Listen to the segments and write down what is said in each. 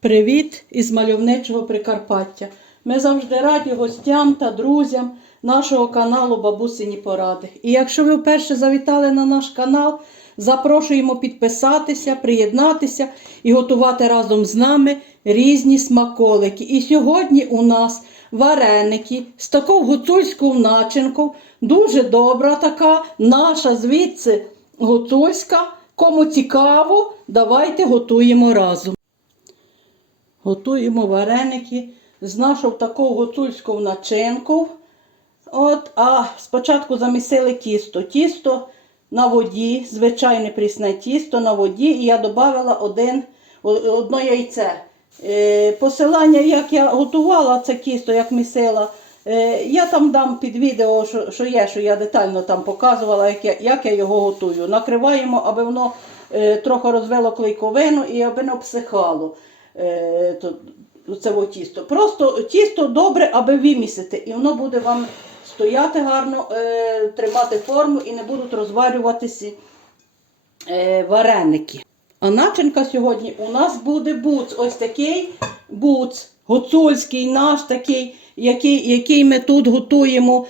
Привіт із мальовничого Прикарпаття. Ми завжди раді гостям та друзям нашого каналу Бабусині Поради. І якщо ви вперше завітали на наш канал, запрошуємо підписатися, приєднатися і готувати разом з нами різні смаколики. І сьогодні у нас вареники з такою гуцульською начинкою. Дуже добра така, наша звідси гуцульська. Кому цікаво, давайте готуємо разом. Готуємо вареники з нашою такою гуцульською начинкою. От, а спочатку замісили тісто. Тісто на воді, звичайне прісне тісто на воді, і я додала один, одно яйце. Е, посилання, як я готувала це тісто, як місила, е, я там дам під відео, що, що є, що я детально там показувала, як я, як я його готую. Накриваємо, аби воно е, трохи розвело клейковину і аби не обсихало. Е, це тісто. Просто тісто добре, аби вимісити, і воно буде вам стояти гарно, е, тримати форму і не будуть розварюватися е, вареники. А начинка сьогодні у нас буде буц. Ось такий буц, гуцульський наш такий, який, який ми тут готуємо.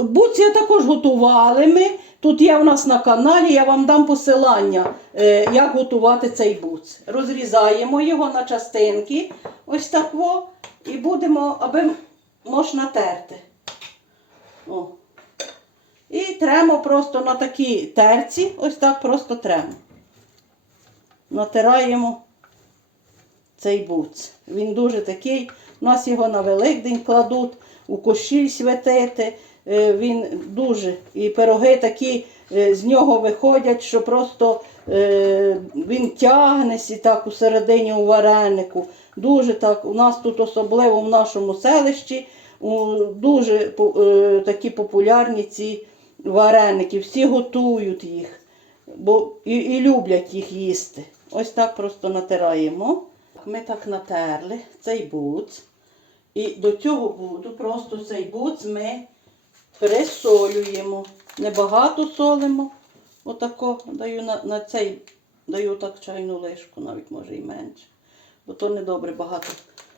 Буц я також готували ми. Тут є у нас на каналі, я вам дам посилання, е, як готувати цей буц. Розрізаємо його на частинки, ось так во, і будемо, аби можна терти. О. І тремо просто на такій терці, ось так просто тремо. Натираємо цей буц. Він дуже такий. У нас його на Великдень кладуть, у кошіль святити. Е, Він дуже. І пироги такі е, з нього виходять, що просто е, він тягнеться так у середині у варенику. Дуже так. У нас тут особливо в нашому селищі дуже такі популярні ці вареники. Всі готують їх бо і, і люблять їх їсти. Ось так просто натираємо. Ми так натерли цей буц. І до цього буду просто цей буц ми присолюємо. Небагато солимо. Отако даю на, на цей, даю так чайну лишку, навіть може і менше. Бо то не добре багато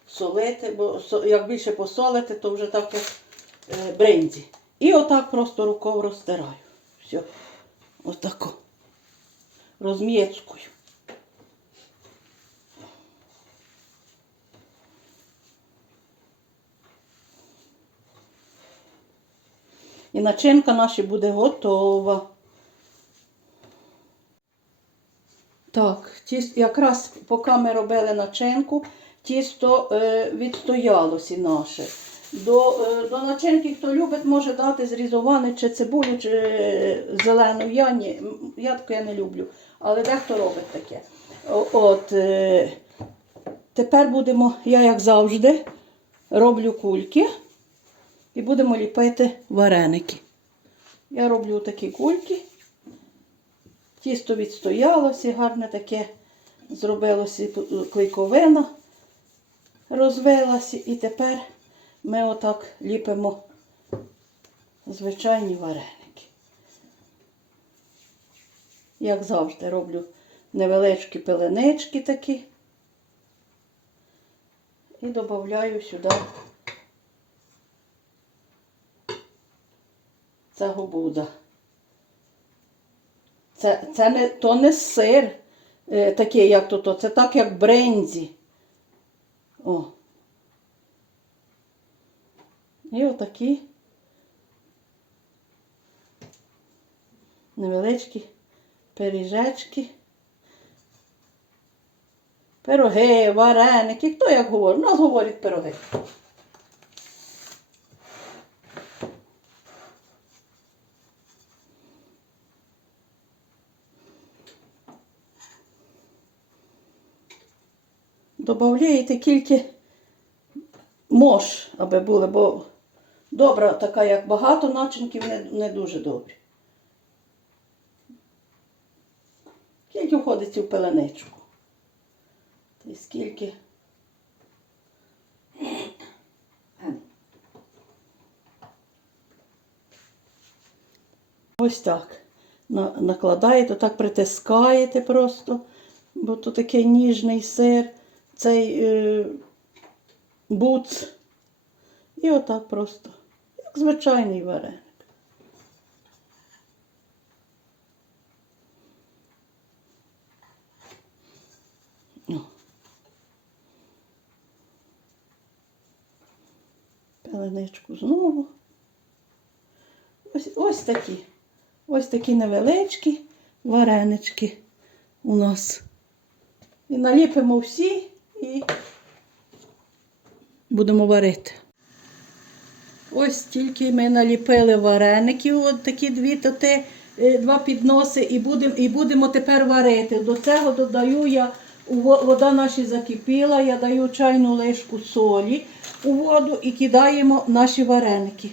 солити, бо як більше посолити, то вже так як е, бринзі. І отак просто рукою розтираю. Все. Отако. Розм'єцькою. І начинка наша буде готова. Так, тіс- якраз поки ми робили начинку, тісто е, відстоялося наше. До, е, до начинки, хто любить, може дати зрізоване чи цибулю, чи е, зелену. Я, ні, я таке не люблю, але дехто робить таке. От, е, тепер будемо, я як завжди, роблю кульки і будемо ліпити вареники. Я роблю такі кульки. Тісто відстоялося, гарне таке зробилося клейковина, розвилася. І тепер ми отак ліпимо звичайні вареники. Як завжди, роблю невеличкі пеленички такі. І додаю сюди цього буда. Це, це не, то не сир е, такий, як то, то, це так, як брензі. О. І отакі невеличкі пиріжечки. Пироги, вареники, хто як говорить? У нас говорять пироги. Добавляєте тільки мож, аби були, бо добра така, як багато начинків, не, не дуже добрі. Скільки входить у пеленичку? Та й скільки. Ось так. Накладаєте, так притискаєте просто, бо то такий ніжний сир. Цей е, буц. І отак просто. Як звичайний вареник. Пеленичку знову. Ось, ось такі. Ось такі невеличкі варенички у нас. І наліпимо всі і будемо варити. Ось тільки ми наліпили вареників, от такі дві тоти, е, два підноси, і будемо, і будемо тепер варити. До цього додаю я, вода наша закипіла, я даю чайну лишку солі у воду і кидаємо наші вареники.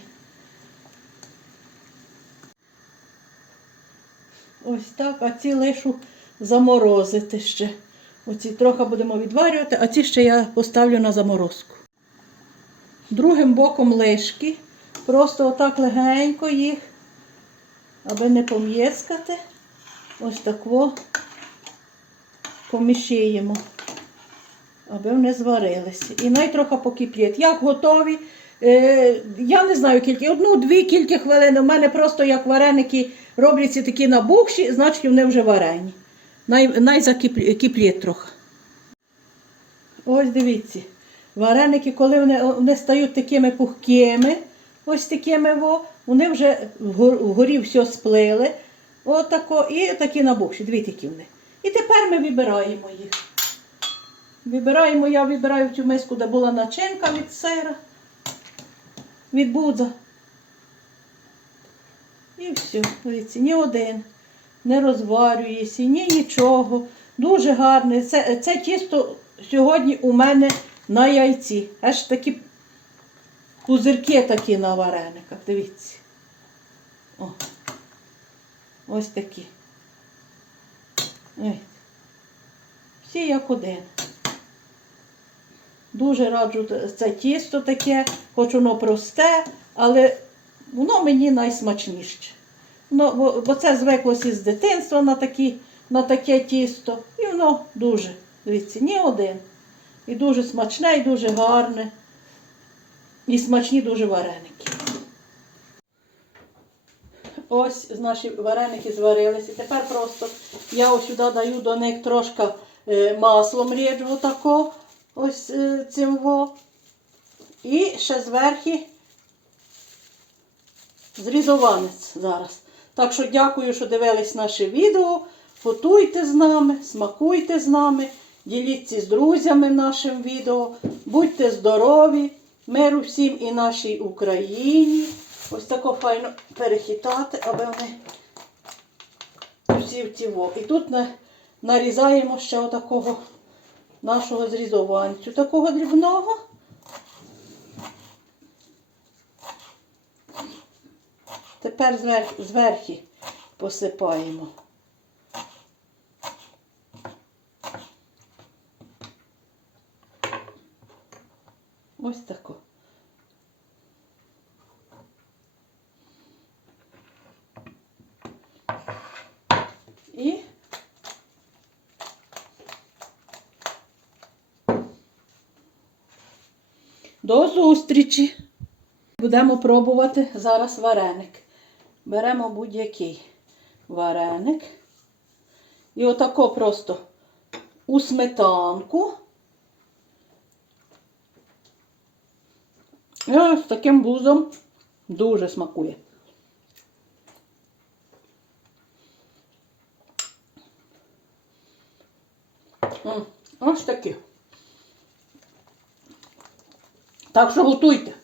Ось так, а ці лишу заморозити ще. Оці трохи будемо відварювати, а ці ще я поставлю на заморозку. Другим боком лишки. Просто отак легенько їх, аби не пом'єцкати. Ось так во аби вони зварилися. І най трохи покип'ять. Як готові? Е, я не знаю кілька, одну-дві кілька хвилин. У мене просто як вареники робляться такі набухші, значить вони вже варені. Най, трохи. Ось дивіться. Вареники, коли вони, вони стають такими пухкими, ось такими, во, вони вже вгорі все сплили. Отако, і такі набухші. Дивіться, які вони. І тепер ми вибираємо їх. Вибираємо, я вибираю цю миску, де була начинка від сира, від будза. І все, дивіться, ні один не розварюється, ні нічого. Дуже гарне. Це, це тісто сьогодні у мене на яйці. Аж такі пузирки такі на варениках. Дивіться. О. Ось такі. Ой. Всі як один. Дуже раджу це тісто таке, хоч воно просте, але воно мені найсмачніше. Ну, бо, бо це звиклося з дитинства на, такі, на таке тісто. І воно дуже, дивіться, ні один. І дуже смачне, і дуже гарне. І смачні дуже вареники. Ось наші вареники зварилися. Тепер просто я ось сюди даю до них трошки е, маслом ріджу отако, ось е, цим во. І ще зверху зрізованець зараз. Так що дякую, що дивились наше відео. Готуйте з нами, смакуйте з нами, діліться з друзями нашим відео. Будьте здорові, миру всім і нашій Україні. Ось тако файно перехитати, аби вони всі в ціво. І тут на- нарізаємо ще отакого нашого зрізованцю, такого дрібного. Тепер зверху, посипаємо. Ось тако. І до зустрічі! Будемо пробувати зараз вареник. Беремо будь-який вареник. І отако просто у сметанку. І ось таким бузом дуже смакує. Ось такі. Так що готуйте.